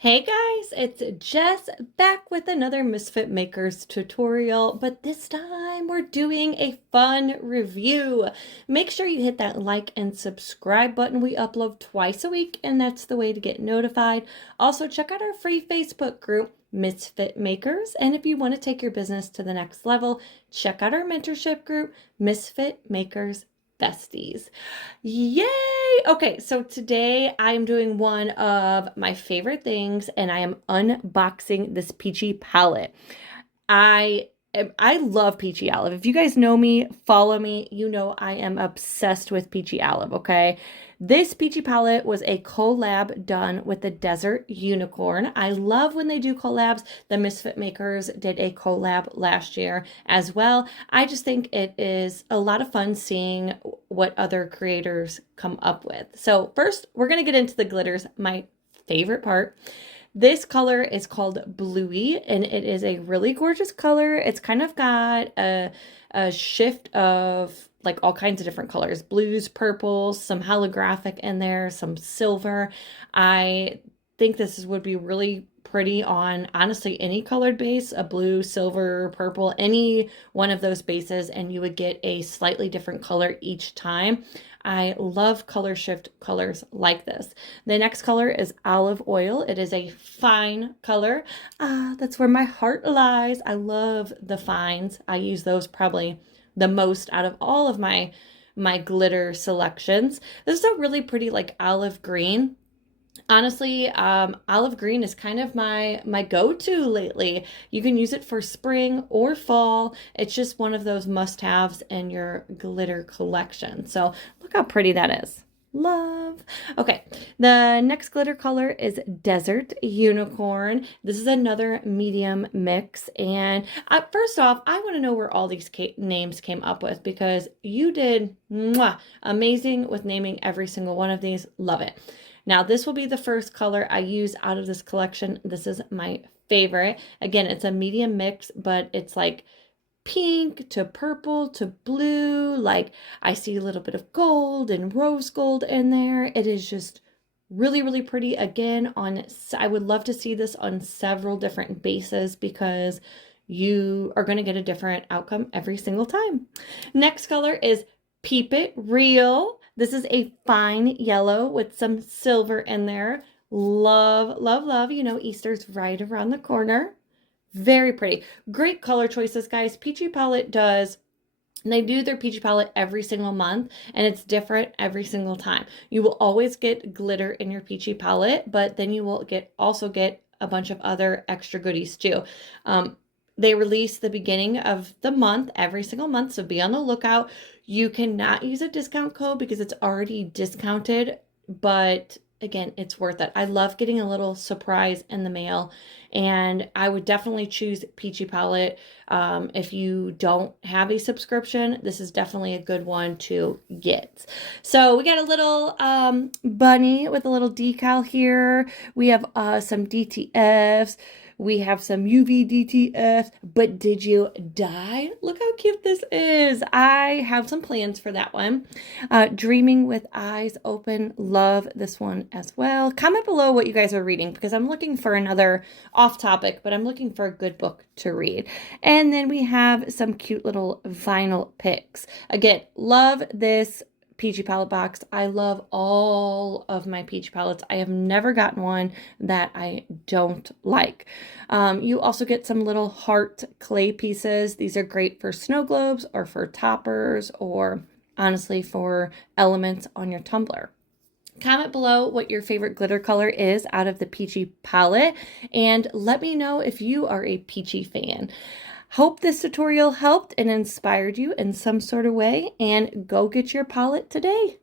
Hey guys, it's Jess back with another Misfit Makers tutorial, but this time we're doing a fun review. Make sure you hit that like and subscribe button. We upload twice a week, and that's the way to get notified. Also, check out our free Facebook group, Misfit Makers, and if you want to take your business to the next level, check out our mentorship group, Misfit Makers Besties. Yay! Okay, so today I am doing one of my favorite things and I am unboxing this Peachy Palette. I love Peachy Olive. If you guys know me, follow me, you know I am obsessed with Peachy Olive, okay? This Peachy Palette was a collab done with the Desert Unicorn. I love when they do collabs. The Misfit Makers did a collab last year as well. I just think it is a lot of fun seeing what other creators come up with. So first, we're going to get into the glitters, my favorite part. This color is called Bluey, and it is a really gorgeous color. It's kind of got a shift of like all kinds of different colors, blues, purples, some holographic in there, some silver. I think this would be really pretty on honestly any colored base, a blue, silver, purple, any one of those bases, and you would get a slightly different color each time. I love color shift colors like this. The next color is Olive Oil. It is a fine color. That's where my heart lies. I love the fines. I use those probably the most out of all of my glitter selections. This is a really pretty like olive green. Honestly, olive green is kind of my go-to lately. You can use it for spring or fall. It's just one of those must-haves in your glitter collection. So look how pretty that is. Love. Okay, the next glitter color is Desert Unicorn. This is another medium mix. And first off, I want to know where all these names came up with because you did amazing with naming every single one of these. Love it. Now, this will be the first color I use out of this collection. This is my favorite. Again, it's a medium mix, but it's like pink to purple to blue. Like I see a little bit of gold and rose gold in there. It is just really, really pretty. Again, I would love to see this on several different bases because you are going to get a different outcome every single time. Next color is Peep It Real. This is a fine yellow with some silver in there. Love, love, love. You know, Easter's right around the corner. Very pretty. Great color choices, guys. Peachy Palette they do their Peachy Palette every single month, and it's different every single time. You will always get glitter in your Peachy Palette, but then you will also get a bunch of other extra goodies too. They release the beginning of the month, every single month, so be on the lookout. You cannot use a discount code because it's already discounted, but again, it's worth it. I love getting a little surprise in the mail, and I would definitely choose Peachy Palette. If you don't have a subscription, this is definitely a good one to get. So we got a little bunny with a little decal here. We have some DTFs. We have some UV DTFs, but did you die? Look how cute this is. I have some plans for that one. Dreaming with Eyes Open. Love this one as well. Comment below what you guys are reading because I'm looking for another off topic, but I'm looking for a good book to read. And then we have some cute little vinyl picks. Again, love this Peachy Palette box. I love all of my Peachy Palettes. I have never gotten one that I don't like. You also get some little heart clay pieces. These are great for snow globes or for toppers or honestly for elements on your tumbler. Comment below what your favorite glitter color is out of the Peachy Palette and let me know if you are a Peachy fan. Hope this tutorial helped and inspired you in some sort of way, and go get your palette today.